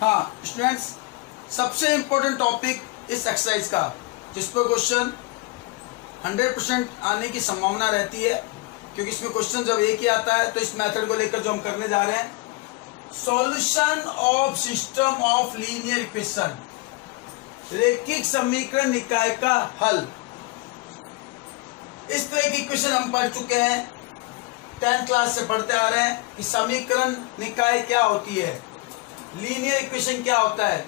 हाँ स्टूडेंट्स, सबसे important topic इस एक्सरसाइज का जिस पर क्वेश्चन 100% आने की संभावना रहती है, क्योंकि इसमें क्वेश्चन जब एक ही आता है तो इस मेथड को लेकर जो हम करने जा रहे हैं, solution of system of linear equation, रैखिक समीकरण निकाय का हल। इस तरह की इक्वेशन हम पढ़ चुके हैं, 10th क्लास से पढ़ते आ रहे हैं कि समीकरण निकाय क्या होती है, लीनियर इक्वेशन क्या होता है।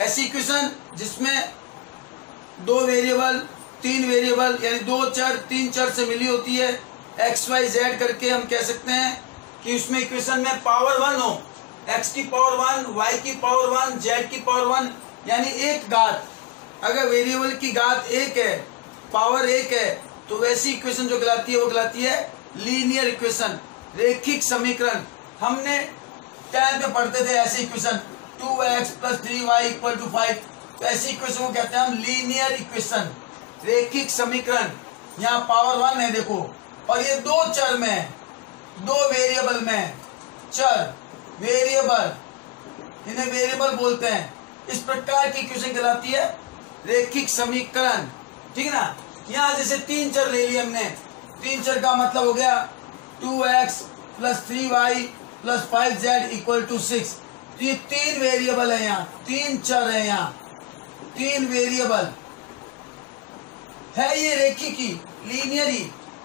ऐसी इक्वेशन जिसमें दो वेरिएबल, तीन वेरिएबल यानी दो चर, तीन चर से मिली होती है, एक्स वाई जेड करके हम कह सकते हैं कि उसमें इक्वेशन में पावर 1 हो, एक्स की पावर 1, वाई की पावर 1, जेड की पावर 1, यानी एक घात। अगर वेरिएबल की घात एक है, पावर एक है, तो वैसी इक्वेशन जो कहलाती है वो कहलाती है लीनियर इक्वेशन, रैखिक समीकरण। हमने 10th में पढ़ते थे ऐसी इक्वेशन 2x + 3y = 5, तो ऐसी इक्वेशन को कहते हैं हम लीनियर इक्वेशन, रैखिक समीकरण। यहाँ पावर 1 है देखो, और ये दो चर में है, दो वेरिएबल में, चर वेरिएबल, इन्हें वेरिएबल बोलते हैं। इस प्रकार की इक्वेशन कहलाती है रैखिक समीकरण, ठीक है ना। यहाँ जैसे तीन चर ले लिए हमने, तीन चर का मतलब हो गया 2x + 3y + 5z = 6। तो ये तीन वेरिएबल है, यहाँ तीन चर है, यहाँ तीन वेरिएबल है, ये रैखिक ही, लीनियर ही,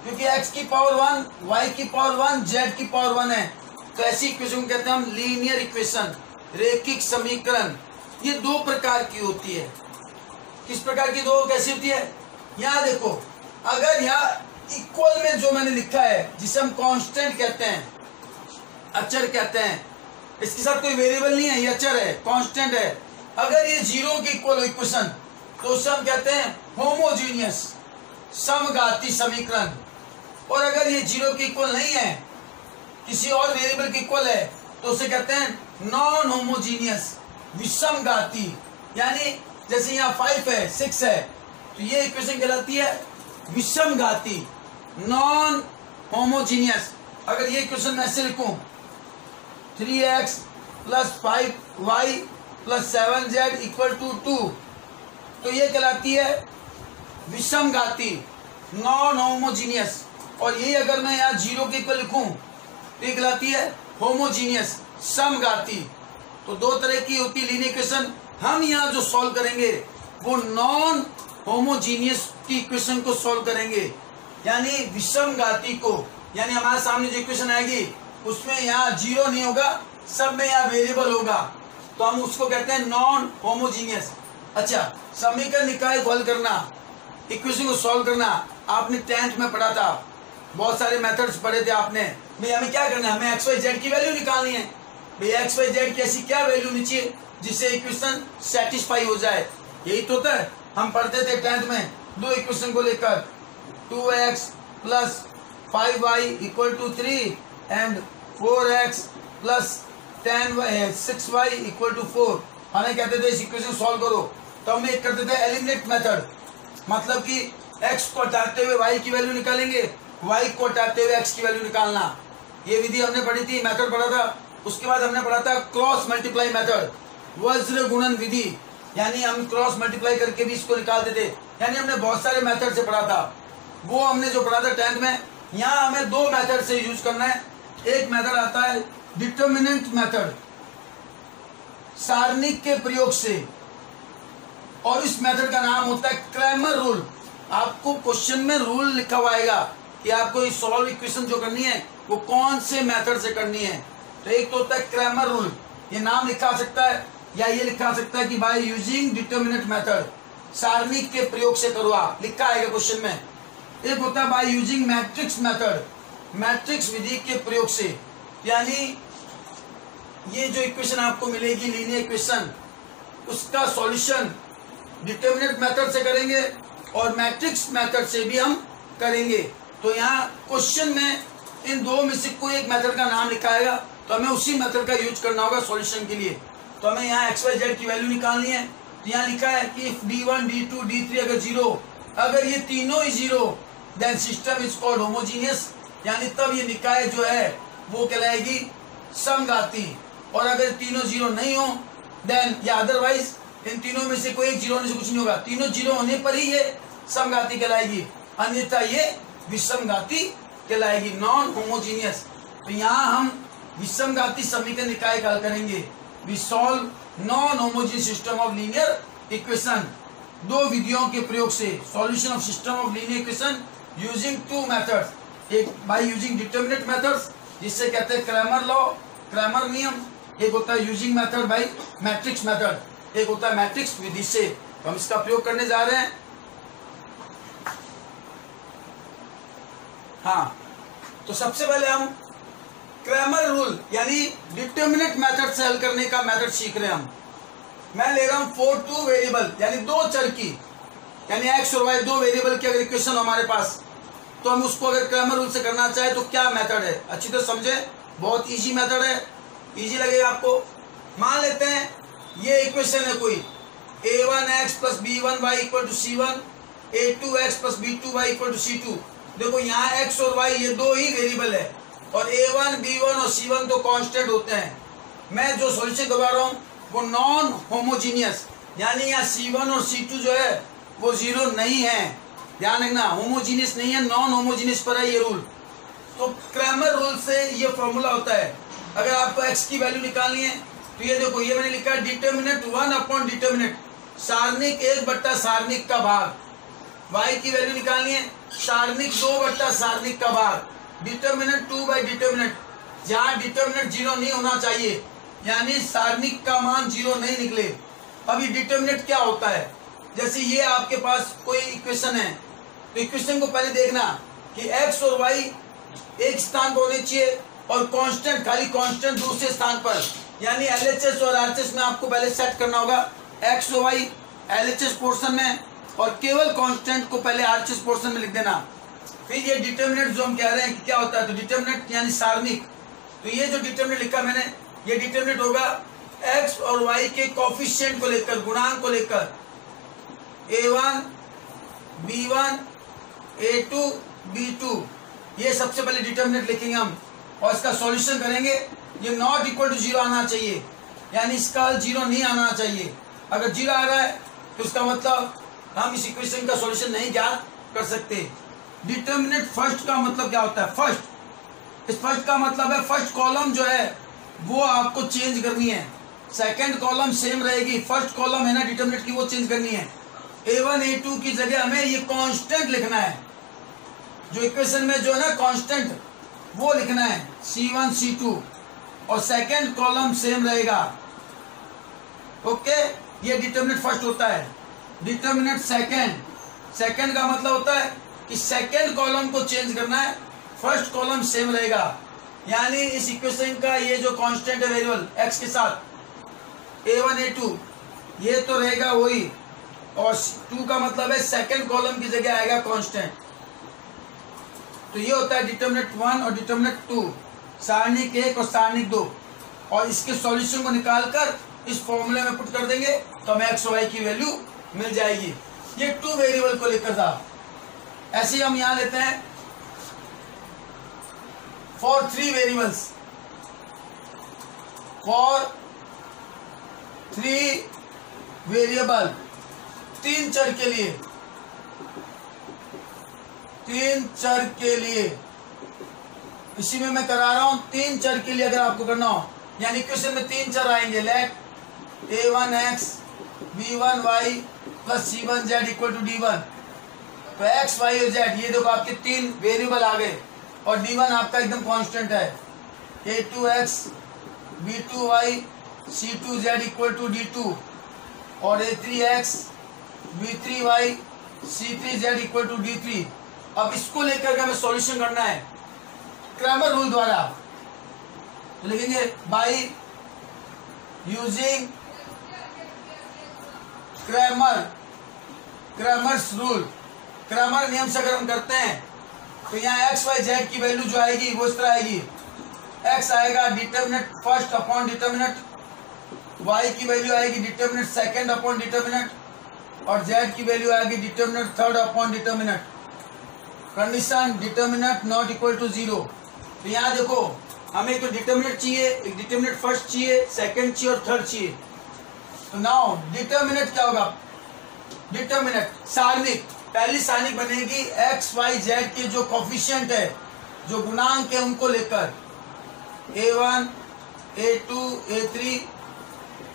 क्योंकि x की पावर 1, y की पावर 1, z की पावर 1 है। तो ऐसी इक्वेशन कहते हैं हम लीनियर इक्वेशन, रैखिक समीकरण। ये दो प्रकार की होती है। किस प्रकार की दो, कैसी होती है? यहाँ देखो, अगर यहाँ इक्वल में जो मैंने लिखा है, जिसे हम कांस्टेंट कहते हैं, अचर कहते हैं, इसके साथ कोई वेरिएबल नहीं है, ये अचर है, कांस्टेंट है। अगर ये 0 के इक्वल हो इक्वेशन, तो उसे हम कहते हैं होमोजीनियस, समघाती समीकरण। और अगर ये 0 के इक्वल नहीं है, किसी और वेरिएबल के इक्वल है, तो उसे कहते हैं नॉन होमोजीनियस, विषमघाती। यानी जैसे यहाँ 5 है, 6 है, तो ये इक्वेशन कहलाती है विषमघाती, नॉन होमोजीनियस। अगर ये इक्वेशन मैं ऐसे लिखूं 3x + 5y + 7z = 2, तो ये कहलाती है विषमघाती, नॉन होमोजीनियस। और ये अगर मैं यहाँ 0 के इक्वल लिखूं तो ये कहलाती है होमोजीनियस, समघाती। तो दो तरह की होती है लीनियर इक्वेशन। हम यहाँ जो सॉल्व करेंगे वो नॉन होमोजीनियस की इक्वेशन को सॉल्व करेंगे, यानी विषमघाती को। यानी हमारे सामने जो इक्वेशन आएगी उसमें यहाँ 0 नहीं होगा, सब में यहाँ वेरिएबल होगा, तो हम उसको कहते हैं नॉन होमोजीनियस। अच्छा, समीकरण निकाय को हल करना, इक्वेशन को सॉल्व करना, आपने 10th में पढ़ा था, बहुत सारे मेथड्स पढ़े थे आपने। भाई हमें क्या करना है, हमें एक्स वाई जेड की वैल्यू निकालनी है। भाई एक्स वाई जेड की ऐसी क्या वैल्यू होनी चाहिए जिससे इक्वेशन सेटिस्फाई हो जाए, यही तो होता है। हम पढ़ते थे 10th में दो इक्वेशन को लेकर, 2x + 5y = 3 and 4x + 6y = 4। हमें कहते थे इस इक्वेशन सॉल्व करो, तो हम एक करते थे एलिमिनेट मेथड, मतलब कि x को हटाते हुए y की वैल्यू निकालेंगे, y को हटाते हुए x की वैल्यू निकालना। ये विधि हमने पढ़ी थी, मेथड पढ़ा था। उसके बाद हमने पढ़ा था क्रॉस मल्टीप्लाई मेथड, वज्र गुणन विधि, यानी हम क्रॉस मल्टीप्लाई करके भी इसको निकालते थे। यानी हमने बहुत सारे मेथड से पढ़ा था, वो हमने जो पढ़ा था 10th में। यहाँ हमें दो मेथड से यूज करना है। एक मेथड आता है डिटर्मिनेंट मेथड, सारणिक के प्रयोग से, और इस मेथड का नाम होता है क्रैमर रूल। आपको क्वेश्चन में रूल लिखा हुआ आएगा कि आपको ये सॉल्व इक्वेशन जो करनी है वो कौन से मेथड से करनी है। तो एक तो होता है क्रैमर रूल, ये नाम लिखा सकता है, या ये लिखा सकता है कि बाय यूजिंग डिटर्मिनेंट मेथड, सारणिक के प्रयोग से करो, लिखा आएगा क्वेश्चन में। एक होता है by using matrix method, matrix विधि के प्रयोग से, यानी ये जो इक्वेशन आपको मिलेगी लीनियर इक्वेशन, उसका सॉल्यूशन डिटर्मिनेंट मेथड से करेंगे और मैट्रिक्स मेथड से भी हम करेंगे। तो यहाँ क्वेश्चन में इन दो में से कोई एक मेथड का नाम लिखा आएगा, तो हमें उसी मेथड का यूज करना होगा सॉल्यूशन के लिए। तो हमें यहाँ एक्स वाई जेड की वैल्यू निकालनी है। तो यहाँ लिखा है कि इफ d1 d2 d3 अगर 0, अगर ये तीनों ही 0, then system is called homogeneous, यानी तब ये निकाय जो है वो कहलाएगी समघाती। और अगर तीनों 0 नहीं हो देन या अदरवाइज इन तीनों में से कोई एक जीरो होने से कुछ नहीं होगा। तीनों जीरो होने पर ही ये समघाती कहलाएगी, अन्यथा ये विषमघाती कहलाएगी, नॉन होमोजीनियस। तो यहाँ हम विषमघाती समीकरण निकाय हल करेंगे। We solve non homogeneous system of linear equation, दो विधियों के प्रयोग से solution of system of linear equation using two methods, एक बाय यूजिंग डिटर्मिनेंट मेथड्स जिससे कहते हैं क्रैमर लॉ, क्रैमर नियम, एक होता है using method by matrix method, एक होता है मैट्रिक्स विधि से। तो हम इसका प्रयोग करने जा रहे हैं। हाँ, तो सबसे पहले हम क्रैमर रूल यानी डिटर्मिनेंट मेथड से हल करने का मेथड सीख रहे हैं हम। मैं ले रहा हूं फॉर टू वेरिएबल यानी दो चर की, यानी एक्स और वाई दो वेरिएबल की अगर इक्वेशन हमारे पास, तो हम उसको अगर क्रैमर रूल से करना चाहे तो क्या मेथड है, अच्छी तरह समझे। बहुत इजी मेथड है, इजी लगेगा आपको। मान लेते हैं ये इक्वेशन है कोई a1x plus b1y equal to c1, a2x plus b2y equal to c2। देखो यहाँ x और y ये दो ही वेरिएबल है और a1, b1 और c1 तो कांस्टेंट होते हैं। मैं जो सॉल्यूशन करवा रहा हूँ वो नॉन होमोजीनियस, यानी यहाँ c1 और c2 जो है वो जीरो नहीं है, ध्यान रखना, होमोजीनियस नहीं है, नॉन होमोजीनियस पर है ये रूल। तो क्रैमर रूल से ये फॉर्मूला होता है। अगर आपको x की वैल्यू निकालनी है तो ये देखो, ये मैंने लिखा है डिटर्मिनेंट 1 अपॉन डिटर्मिनेंट, सारणिक 1 बट्टा सारणिक का भाग। y की वैल्यू निकालनी है सारणिक 2 बट्टा सारणिक का भाग, डिटर्मिनेंट 2 बाई डिटर्मिनेंट, जहाँ डिटर्मिनेंट जीरो नहीं होना चाहिए, यानी सारणिक का मान जीरो नहीं निकले। अभी डिटर्मिनेंट क्या होता है, जैसे ये आपके पास कोई इक्वेशन है तो इक्वेशन को पहले देखना कि x और y एक स्थान पर होने चाहिए और कांस्टेंट, खाली कांस्टेंट दूसरे स्थान पर, यानी LHS और RHS में आपको पहले सेट करना होगा x और y LHS पोर्शन में और केवल कांस्टेंट को पहले RHS पोर्शन में लिख देना। फिर ये डिटर्मिनेंट जो हम कह रहे हैं कि क्या होता है, तो डिटर्मिनेंट यानी सारणिक, तो ये जो डिटर्मिनेंट लिखा मैंने, ये डिटर्मिनेंट होगा x और y के कोफिशिएंट को लेकर, गुणांक को लेकर, a1 b1 a2 b2, ये सबसे पहले डिटर्मिनेंट लिखेंगे हम और इसका सॉल्यूशन करेंगे। ये नॉट इक्वल टू जीरो आना चाहिए, यानी इसका जीरो नहीं आना चाहिए। अगर जीरो आ रहा है तो इसका मतलब हम इस इक्वेशन का सॉल्यूशन नहीं ज्ञात कर सकते। डिटर्मिनेंट फर्स्ट का मतलब क्या होता है, फर्स्ट, इस फर्स्ट का मतलब है फर्स्ट कॉलम जो है वो आपको चेंज करनी है, सेकंड कॉलम सेम रहेगी, फर्स्ट कॉलम है ना डिटर्मिनेंट की वो चेंज करनी है। a1 a2 की जगह हमें ये कांस्टेंट लिखना है, जो इक्वेशन में जो है ना कांस्टेंट वो लिखना है c1 c2 और सेकंड कॉलम सेम रहेगा। ओके, ये डिटर्मिनेंट फर्स्ट होता है। डिटर्मिनेंट सेकंड, सेकंड का मतलब होता है कि सेकंड कॉलम को चेंज करना है, फर्स्ट कॉलम सेम रहेगा, यानी इस इक्वेशन का ये जो कांस्टेंट है वेरिएबल x के साथ a1 a2 ये तो रहेगा वही, और 2 का मतलब है सेकंड कॉलम की जगह आएगा कांस्टेंट। तो ये होता है डिटर्मिनेंट 1 और डिटर्मिनेंट 2, सारणिक 1 और सारणिक 2, और इसके सॉल्यूशन को निकालकर इस फॉर्मूले में पुट कर देंगे तो हमें x और y की वैल्यू मिल जाएगी। ये 2 वेरिएबल को लेकर था। ऐसे ही हम यहां लेते हैं फॉर 3 वेरिएबल्स, फॉर 3 वेरिएबल, 3 चर के लिए, 3 चर के लिए, इसी में मैं करा रहा हूं 3 चर के लिए। अगर आपको करना हो यानी इक्वेशन में 3 चर आएंगे, late a1x b1y plus c1z equal to d1, तो x y और z ये देखो आपके 3 वेरिएबल आ गए और d1 आपका एकदम कांस्टेंट है, a2x b2y c2z equal to d2 और a3x b3y c3z equal to d3। अब इसको लेकर के हमें सॉल्यूशन करना है क्रैमर रूल द्वारा, तो लिखेंगे bye using Cramer's rule, Cramer नियम से अगर हम करते हैं तो यहाँ x y z की वैल्यू जो आएगी वो इस तरह आएगी, x आएगा determinant first upon determinant, y की वैल्यू आएगी डिटर्मिनेंट सेकंड अपॉन डिटर्मिनेंट, और z की वैल्यू आएगी determinant third upon determinant. Condition determinant not equal to zero. तो यहाँ देखो हमें एक तो डिटर्मिनेंट चाहिए, एक डिटर्मिनेंट फर्स्ट चाहिए, सेकंड चाहिए और थर्ड चाहिए। तो नाउ डिटर्मिनेंट क्या होगा, डिटर्मिनेंट सारणिक, पहली सारणिक बनेगी एक्स वाई जेड के जो कोफिशिएंट है, जो गुणांक है उनको लेकर a1 a2 a3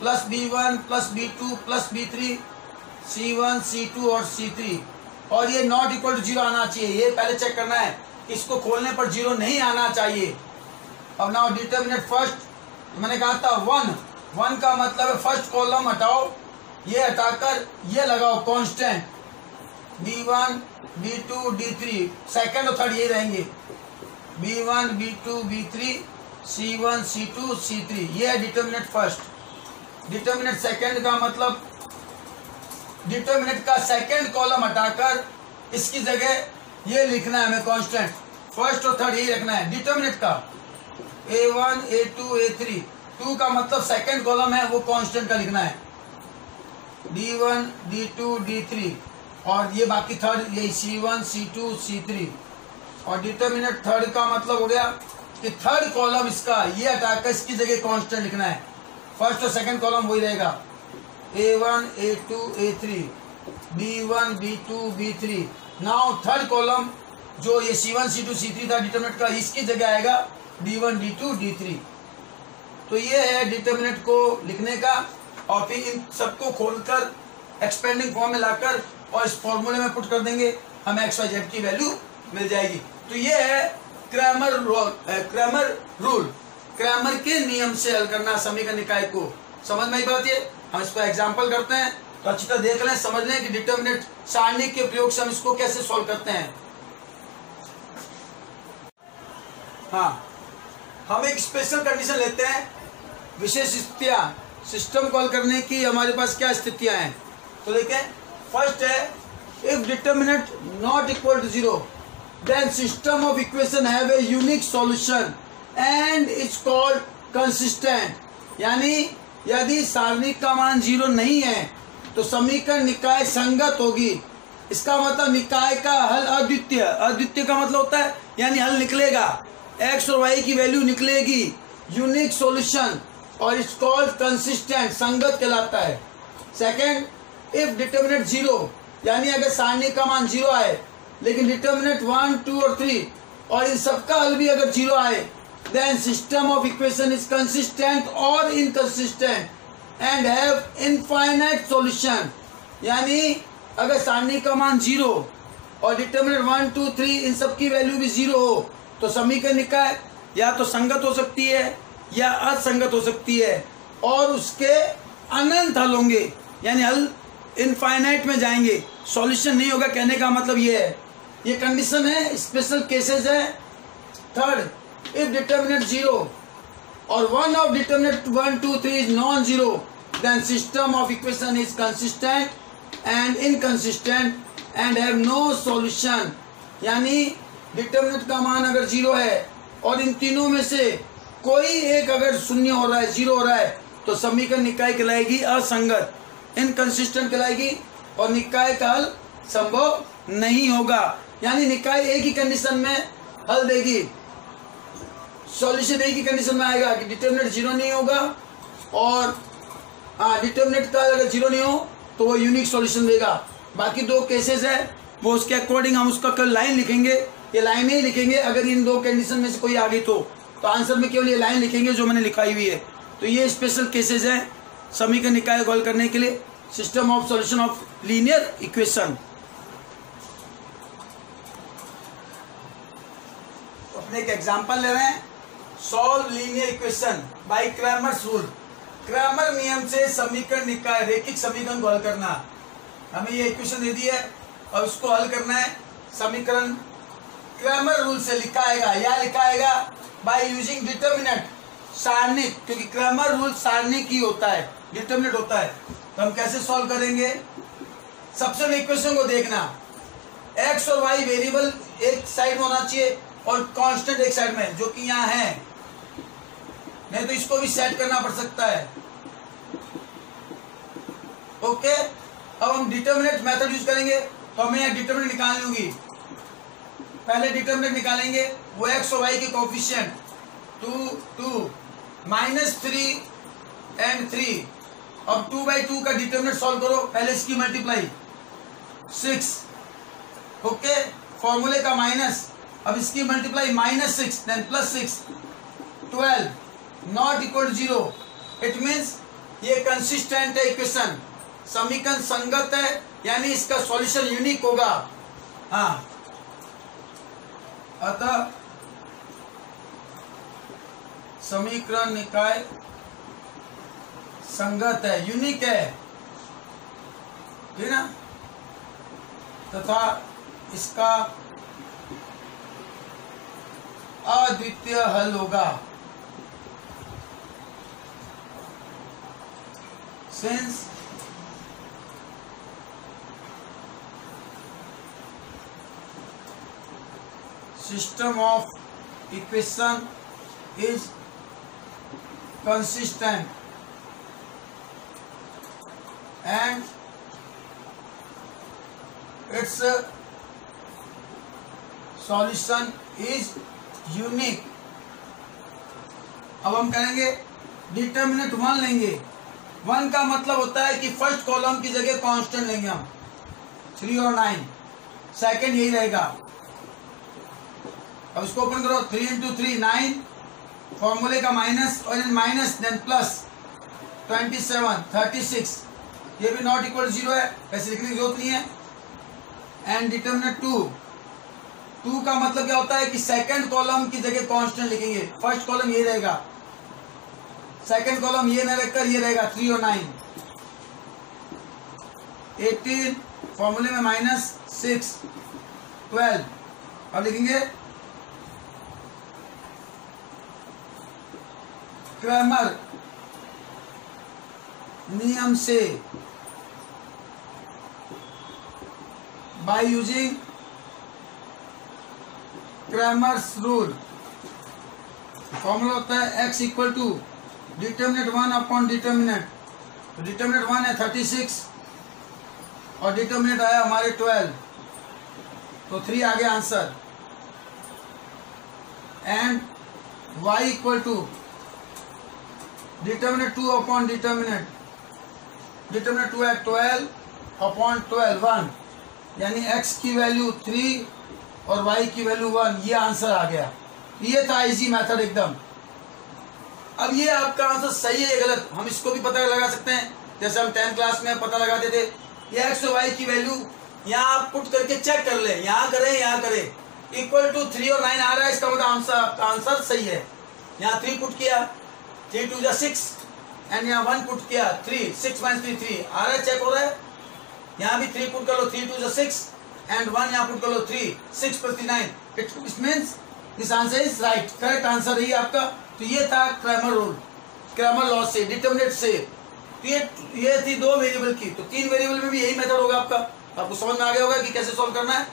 plus b1 plus b2 plus b3 c1 c2 और c3, और ये नॉट इक्वल टू जीरो आना चाहिए। ये पहले चेक करना है, इसको खोलने पर जीरो नहीं आना चाहिए। अब नाउ डिटर्मिनेंट फर्स्ट, मैंने कहा था वन का मतलब है फर्स्ट कॉलम हटाओ, ये हटाकर ये लगाओ constant b1 b2 d3, second और थर्ड ये रहेंगे b1 b2 b3 c1 c2 c3, ये है डिटर्मिनेंट फर्स्ट। डिटर्मिनेंट सेकंड का मतलब डिटर्मिनेंट का सेकंड कॉलम हटाकर इसकी जगह ये लिखना है हमें कांस्टेंट, फर्स्ट और थर्ड यही रखना है डिटर्मिनेंट का, a1 a2 a3, 2 का मतलब सेकंड कॉलम है वो कांस्टेंट का लिखना है d1 d2 d3, और ये बाकी थर्ड यही c1 c2 c3, और डिटर्मिनेंट थर्ड का मतलब हो गया कि थर्ड कॉलम इसका ये हटाकर इसकी जगह कांस्टेंट लिखना है, फर्स्ट और सेकंड कॉलम वही रहेगा a1 a2 a3 b1 b2 b3। Now third column जो ये c1 c2 c3 था डिटर्मिनेंट का, इसकी जगह आएगा d1 d2 d3। तो ये है डिटर्मिनेंट को लिखने का, और फिर इन सबको खोलकर एक्सपेंडिंग फॉर्म में लाकर और इस फॉर्मूले में पुट कर देंगे, हमें एक्स वाई जेड की वैल्यू मिल जाएगी। तो ये है क्रैमर रूल, क्रैमर के नियम से हल करना समीकरण निकाय को। समझ में आई बात ये? हम इस पर एग्जाम्पल करते हैं तो अच्छी तरह देख लें, समझ लें कि डिटर्मिनेंट सारणी के प्रयोग से हम इसको कैसे सॉल्व करते हैं। हाँ, हम एक स्पेशल कंडीशन लेते हैं, विशेष स्थितियां, सिस्टम कॉल करने की हमारे पास क्या स्थितियां हैं। तो देखें, फर्स्ट है if determinant not equal to zero then system of equation have a unique solution and it's called consistent. यानी यदि सारणिक का मान जीरो नहीं है तो समीकरण निकाय संगत होगी। इसका मतलब निकाय का हल अद्वितीय, अद्वितीय का मतलब होता है यानी हल निकलेगा, एक्स और वाई की वैल्यू निकलेगी, यूनिक सॉल्यूशन, और इट्स कॉल्ड कंसिस्टेंट, संगत कहलाता है। सेकंड, इफ डिटर्मिनेंट जीरो, यानी अगर सारणी का मान जीरो आए लेकिन डिटर्मिनेंट 1 2 और 3 और इन सबका हल भी अगर जीरो आए, then system of equation is consistent or inconsistent and have infinite solution। यानी अगर सारणी का मान जीरो और डिटर्मिनेंट 1 2 3 इन सब की वैल्यू भी जीरो हो तो समीकरण निकाय या तो संगत हो सकती है या असंगत हो सकती है, और उसके अनंत हल होंगे, यानी हल इनफाइनाइट में जाएंगे, सॉल्यूशन नहीं होगा। कहने का मतलब ये है, ये कंडीशन है, स्पेशल केसेस है। Third, if determinant 0 or one of determinant 1 2 3 is non-zero then system of equation is consistent and inconsistent and have no solution। यानी डिटर्मिनेंट का मान अगर जीरो है और इन तीनों में से कोई एक अगर शून्य हो रहा है, जीरो हो रहा है, तो समीकरण निकाय कहलाएगी असंगत, इनकंसिस्टेंट कहलाएगी, और निकाय का हल संभव नहीं होगा। यानी निकाय एक ही कंडीशन में हल देगी, सॉल्यूशन एक ही कंडीशन में आएगा कि डिटर्मिनेंट जीरो नहीं होगा, और डिटर्मिनेंट का अगर जीरो नहीं हो तो वो यूनिक सॉल्यूशन देगा। बाकी दो केसेस है वो उसके अकॉर्डिंग हम उसका कल लाइन लिखेंगे, ये लाइन ही लिखेंगे। अगर इन दो कंडीशन में से कोई आ गई तो आंसर में केवल ये लाइन लिखेंगे जो मैंने लिखाई हुई है। तो ये स्पेशल केसेस है समीकरण निकाय को हल करने के लिए, system of solution of linear equation. अपने एक एग्जांपल ले रहे हैं, solve linear equation by Cramer's rule. Cramer नियम से समीकरण निकाय, रैखिक समीकरण को हल करना। हमें ये इक्वेशन दे दी है और उसको हल करना है। समीकरण क्रैमर रूल से लिखा आएगा, या लिखा आएगा बाय यूजिंग डिटर्मिनेंट, सारणिक, क्योंकि क्रैमर रूल सारणिक ही होता है, डिटर्मिनेंट होता है। तो हम कैसे सॉल्व करेंगे? सबसे पहले इक्वेशन को देखना, एक्स और वाई वेरिएबल एक साइड में होना चाहिए और कांस्टेंट एक साइड में, जो कि यहाँ है, नहीं तो इसको भी सेट करना पड़ सकता है। ओके, अब हम डिटर्मिनेंट मेथड यूज करेंगे, तो हमें यहाँ डिटर्मिनेंट निकालनी होगी। पहले डिटर्मिनेंट निकालेंगे, वो एक्स और वाई के कोएफिशिएंट 2 2 -3 and 3 अब 2/2 का डिटर्मिनेंट सॉल्व करो, पहले इसकी मल्टीप्लाई 6, ओके, फॉर्मूले का माइनस, अब इसकी multiply -6 then +6 12 not equal 0। It means ये कंसिस्टेंट है इक्वेशन, समीकरण संगत है, यानी इसका सॉल्यूशन यूनिक होगा। हाँ, अतः समीकरण निकाय संगत है, यूनिक है, ठीक ना, तथा इसका अद्वितीय हल होगा। Since system of equation is consistent and its solution is unique। अब हम करेंगे डिटर्मिनेंट 1 लेंगे। 1 का मतलब होता है कि फर्स्ट कॉलम की जगह कांस्टेंट लेंगे हम, 3 और 9, सेकंड यही रहेगा। अब इसको ओपन करो, 3 × 3 9, फॉर्मूले का माइनस और माइनस देन प्लस 27 36, ये भी नॉट इक्वल 0 है, ऐसे लिखने की जरूरत नहीं है। एंड डिटर्मिनेंट 2 का मतलब क्या होता है कि सेकंड कॉलम की जगह कांस्टेंट लिखेंगे, फर्स्ट कॉलम ये रहेगा, सेकंड कॉलम ये न रखकर ये रहेगा 3 और 9 18, फॉर्मूले में -6 12। अब लिखेंगे क्रैमर नियम से, by using Cramer's rule. Formula होता है x equal to determinant 1 upon determinant, तो डिटर्मिनेंट 1 है 36 और डिटर्मिनेंट आया हमारे 12, तो 3 आ गया answer. And y equal to determinant 2 upon determinant, determinant 2 है 12 अपॉन 12 1, यानी x की वैल्यू 3 और y की वैल्यू 1, ये आंसर आ गया। ये था इजी मेथड एकदम। अब ये आपका आंसर सही है या गलत, हम इसको भी पता लगा सकते हैं, जैसे हम 10th क्लास में पता लगाते थे। ये x और y की वैल्यू यहाँ आप पुट करके चेक कर ले, यहाँ करें यहाँ करें, इक्वल टू 3 और 9 आ रहा है, इसका मतलब आंसर सही है। यहाँ 3 पुट किया, 3 2 6, एंड यहाँ 1 पुट किया 3, 6 - 3 3 आ रहा है, चेक हो रहा है। यहाँ भी 3 पुट कर लो, 3 2 6, एंड 1 यहाँ पुट कर लो 3, 6 + 3 9। It means this answer is right, correct answer है आपका। तो ये था क्रैमर रूल, क्रैमर लॉ से, डिटर्मिनेंट से। तो ये थी 2 वेरिएबल की, तो 3 वेरिएबल में भी यही मेथड होगा आपका। आपको समझ में आ गया होगा कि कैसे सॉल्व करना है।